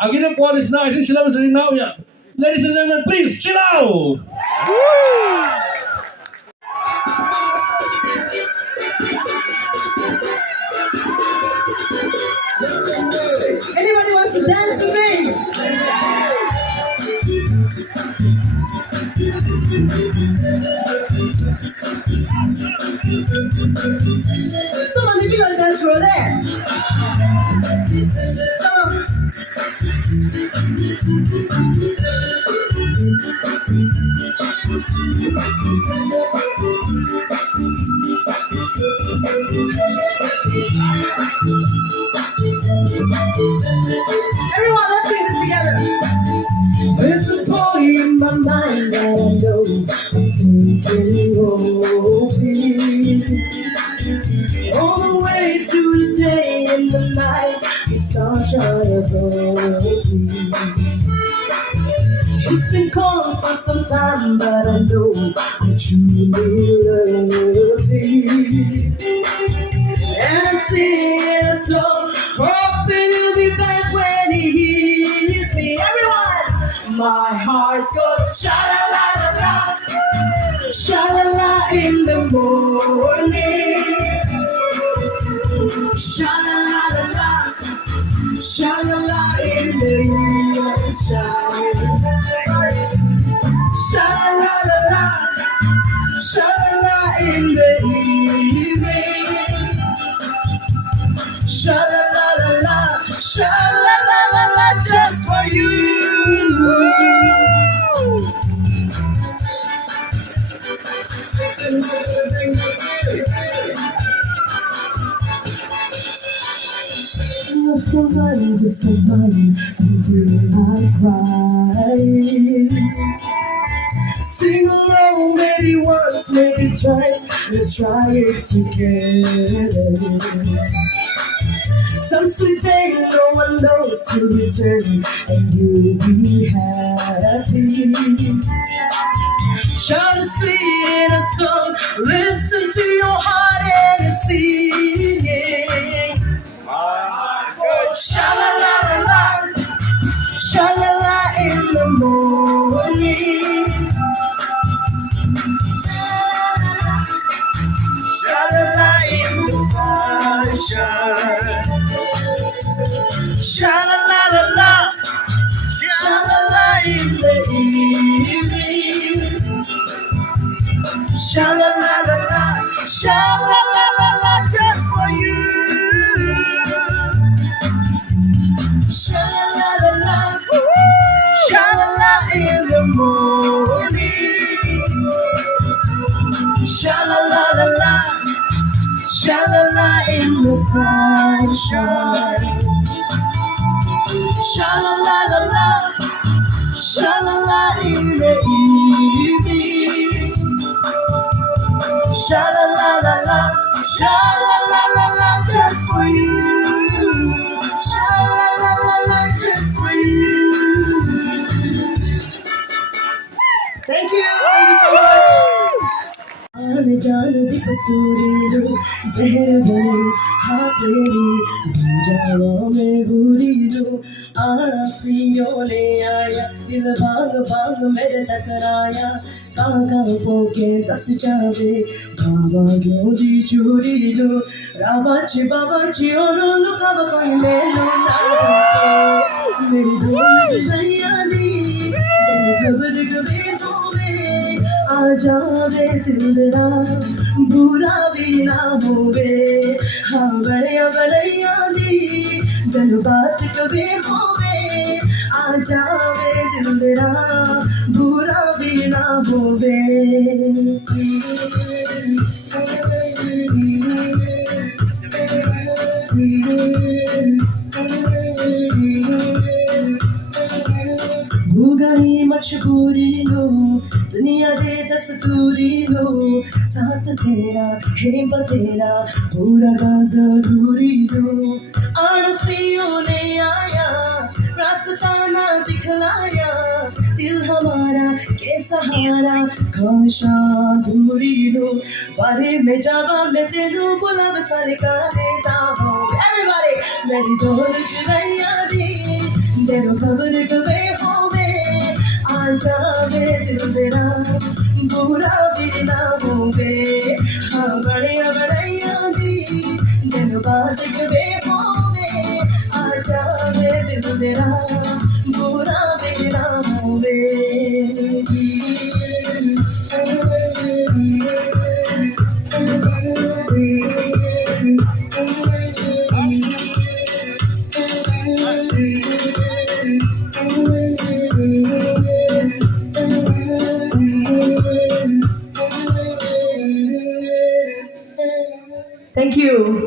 I'll give you a call. It's now. I think Sheila was ready now. Yeah. Ladies and gentlemen, please chill out. Anybody wants to dance with me? Someone give me a dance floor there. Come on. Everyone, let's sing this together. There's a boy in my mind that I know I'm thinking of it. All the way to the day and the night, the sunshine above me. It's been cold for some time, but I know I truly love it. And I'm singing a song, hoping he'll be back when he hears me. Everyone, my heart goes sha-la-la-la-la, sha-la-la in the morning, sha-la-la-la-la, sha-la-la in the evening, sha-la-la-la, sha-la-la in the evening. Sha-la-la-la-la, sha-la-la-la-la, just for you. Love for money, just like money, until I cry. Sing along, maybe once, maybe twice. Let's try it together. Some sweet day, no one knows who'll return, and you'll be happy. Shout a sweet a song, listen to your heart and it's singing. Sha la la la la, sha la la in the morning. Sha la la in the sunshine. Sha la la la la, sha la la in the evening. Sha la la la la, sha la la la la, just for you. Sha la la la, sha la la in the morning. Sha la la la la, sha la la in the sunshine. Sha la la la la, sha la la in the evening. Sha la la la la, sha la la la la, just for you. Sha la la la la, just for you. Thank you so much. आने जाने दी कसूरी लो, ज़हर बनी हाथ तेरी, जावा में बुरी लो, आना सियों ले आया, दिल भाग भाग मेरे टकराया, कहाँ पोके दस जावे, बाबा क्यों दी चूरी लो, बाबा जी ओनो लुका कोई मेलो ना रोके, मेरी डोल जैया नी, खबर कभी आ जावे तेरा बुरा भी ना होवे हाँ बड़े बड़ैया दी दिल बात कभी होवे आ जावे दिल तेरा बुरा भी ना होवे भूगाई मजबूरी लो दुनिया दे दस्तूरी लो साथ तेरा है बतेरा पूरा का जरूरी लो आड़सियों ने आया रास्ता ना दिखलाया दिल हमारा के सहारा खाशा दूरी लो बारे में जावा मैं तेनू बुला बसा लिखा देता हूँ everybody मेरी दौड़ चुराइया दी तेरो खबर कबे होवे आ जावे दिल तेरा बुरा भी ना होवे हाँ बड़िया दी दिन बाद कबे होवे आ जावे दिल तेरा बुरा भी ना होवे Thank you.